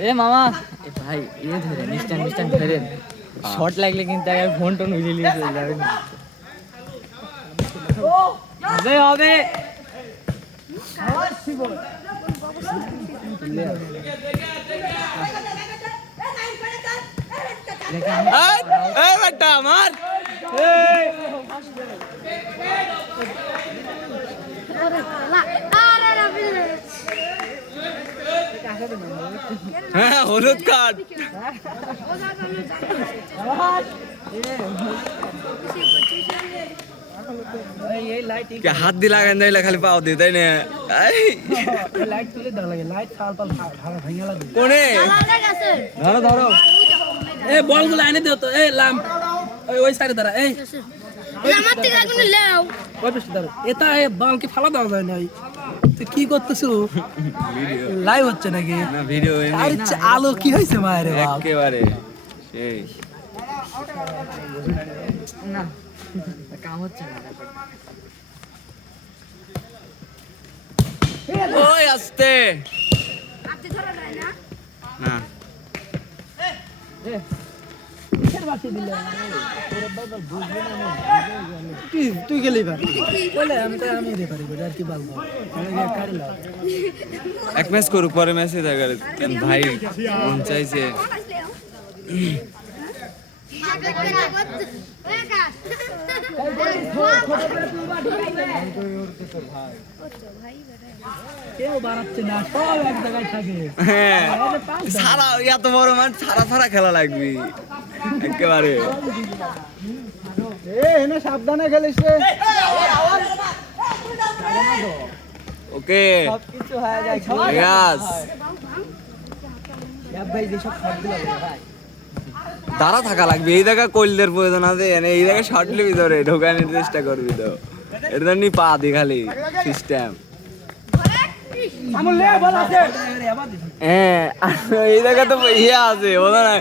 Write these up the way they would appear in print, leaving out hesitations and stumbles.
এ মামা এ ভাই ইয়ে ধরেন স্ট্যান্ড ধরেন শর্ট লাগলে কিন্তু আগে ফোন টোন উড়ে নিয়ে চলে যাবে হবে হবে এই বেটা মার হ্যাঁ হলুদ কার্ড হাত দিয়ে লাগান যাইলে খালি পাও দিয়ে তাই না কোনে ধরো ধরো এই বলগুলো এনে দিও তো এই লাম ওই সাইডে দাঁড়া এই আমার থেকে আগুন লাও ওই পাশে দাঁড়া এটা এই বল কি ফালা দেওয়া যায় না তুই কি করতেছো লাইভ হচ্ছে নাকি না ভিডিও আরে আলো কি হইছে মায়ের বাপ একেবারে সেই না কাম হচ্ছে না ওই আস্তে আপনি ধরা যায় না না তুই গেলি বলে আমি তো আমি রে পারি আর কি বলবো এক ম্যাচ করুক পরে ম্যাচে দেখার ভাই মন চাইছে কেউ বাড়াচ্ছে না সব এক জায়গায় থাকে হ্যাঁ সারা এত বড় মাঠ সারা খেলা লাগবে একেবারে সাবধানে খেলিস রে ওকে সবকিছু হয়ে যায় ভাই যে সব শটগুলো ভাই দাঁড়া থাকা লাগবে এই জায়গা কইলদের প্রয়োজন আছে এই জায়গায় শর্টলি ভিতরে ঢোকানোর চেষ্টা করবি তো এটা নি পা দি খালি সিস্টেম হ্যাঁ এই জায়গা তো ইয়ে আছে বোঝা না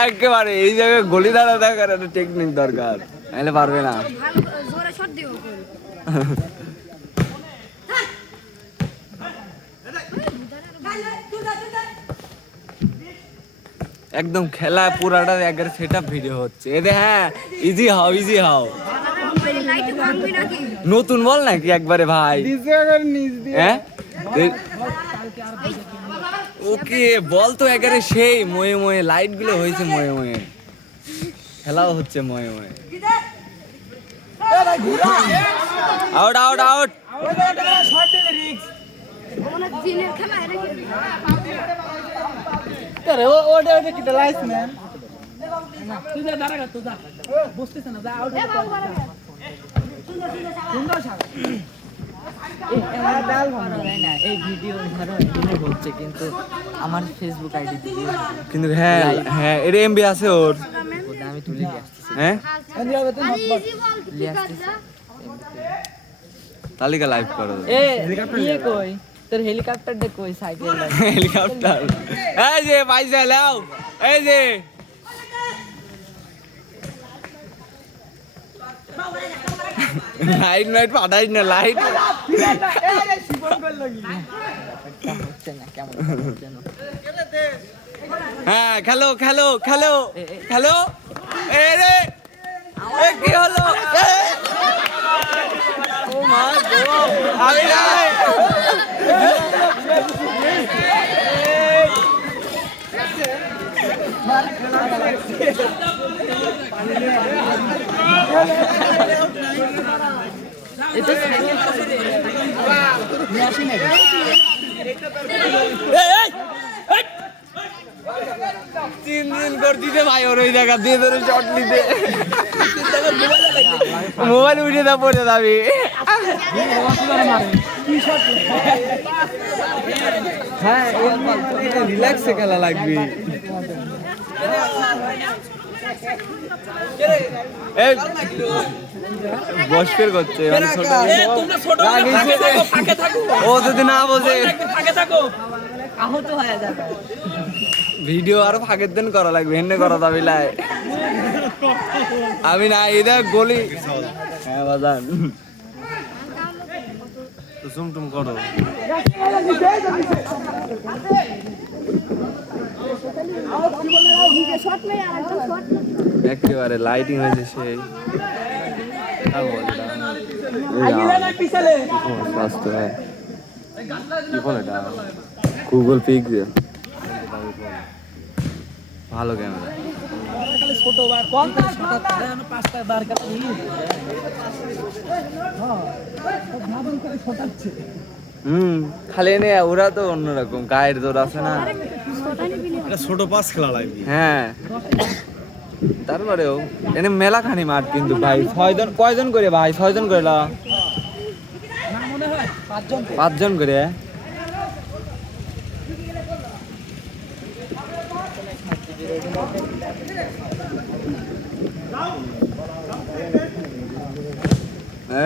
একেবারে এই জায়গায় গলি দাঁড়া দেখার একটা টেকনিক দরকার নাহলে পারবে না জোরে শট দিও একদম খেলা পুরাটা একবারে সেটআপ ভিডিও হচ্ছে এতে হ্যাঁ ইজি হাও লাইট ভাঙবি নাকি নতুন বল নাকি একবারে ভাই হ্যাঁ ওকে বল তো একবারে সেই ময়ে লাইট গুলো হয়েছে ময়ে খেলাও হচ্ছে ময়ে আউট অনেক দিনের খেলা আরে ওটা কি লাইস ম্যান তুই যা দাঁড়া তো যা বুঝতেছ না যা আউট এই ভিডিও ধরো দিনে হচ্ছে কিন্তু আমার ফেসবুক আইডি দিয়ে কিন্তু হ্যাঁ এর এমবি আছে ওর আমি তুলে নিয়ে আসতেছি হ্যাঁ ইজি বল কি কাজ তালিকা লাইভ করো এ ইয়ে কই তোর হেলিকপ্টার দে কই সাইকেল হেলিকপ্টার এই যে পয়সা লাও এই যে লাইট পাঠাই না লাইট হচ্ছে না কেমন হচ্ছে না হ্যাঁ খেলো এ রে এ কি হলো ও মা গো আমি নাই এটা সাইকেল নিয়ে আসি না তিন দিন করে দিতে ভাই ওর ওই জায়গা দিয়ে ধরে শট নিতে মোবাইল উঠে দা পড়ে যাবি হ্যাঁ রিল্যাক্সে খেলা লাগবে বসকের করছে মানে ও যদি না বোঝে আহত হয়ে যাবে ভিডিও আরো ফাঁকের দিন করা লাগবে হেন্ডে করা যাবে লাই আমি না এটা গলি হ্যাঁ বাজান চুমটুম করো। নিজে শট মেরে আরেকজন শট একেবারে লাইটিং হয়েছে সেই স্বাস্থ্য হ্যাঁ কি ফোন এটা? গুগল পিক্সেল ভালো ক্যামেরা ছোট বার কম পাঁচটা বার কাছে খালি এনে ওরা তো অন্যরকম গায়ের জোর আছে না এটা ছোট পাস খেলা লাগবে। হ্যাঁ তারপরেও এনে মেলা খানি মাঠ কিন্তু ভাই 6 জন কয়জন করে ভাই 6 জন করে মনে হয় 5 জন করে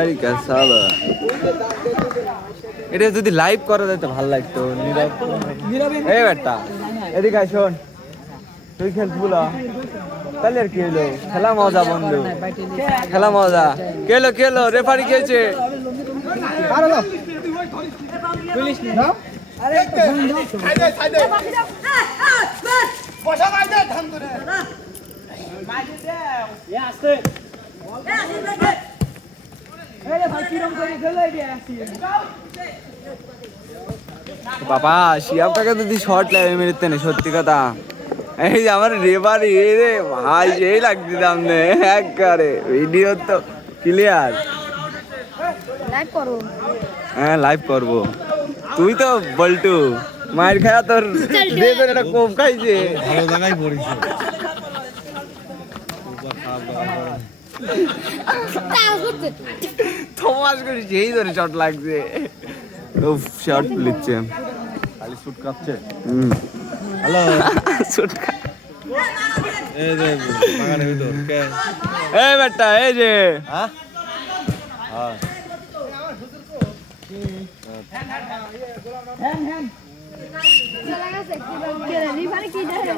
এই কাসালা এটা যদি লাইভ করা যেত ভালো লাগতো এই বেটা এদিকে আয় শোন তুই খেলবুলা তাহলে আর কি হলো খেলা মজা বন্ধু খেলা মজা কেলো কেলো রেফারি খেয়েছে বাবা শিয়াবটাকে যদি শর্ট লাগে মেরেতে না সত্যি কথা এই যে আমার রেফারি রে ভাই সেই লাগছে সামনে একবারে ভিডিও তো ক্লিয়ার লাইভ করো হ্যাঁ লাইভ করব তুই তো বল্টু মায়ের খায়া তোর দেবের একটা কোপ খাইছে ভালো জায়গায় পড়েছে। থমাস করে সেই ধরে শট লাগছে উফ শট লিখছে খালি শুট কাটছে। হুম হ্যালো, শুট এই যে বাগানের ভিতর কে? এই বেটা এই যে হ্যাঁ হ্যাঁ চলে গেছে কি রিভারে কি দেখে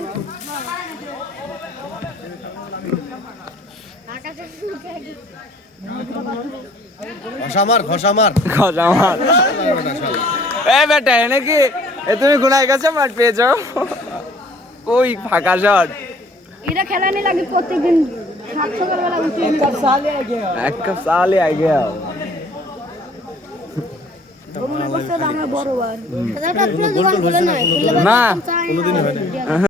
আকাশে ফুলকে ঘষামার ঘষামার খোঁজ আমার এই বেটা এনে কি এ তুমি গুনায় গেছো মাঠ পেয়েছো ওই ফাঁকা শট এটা খেলানি লাগে প্রত্যেকদিন 7 সকালবেলা উঠে এক কাপ চালে আই গিয়া আমরা বড় বার গোল টোল হয়েছে না না কোনোদিনই হয় না।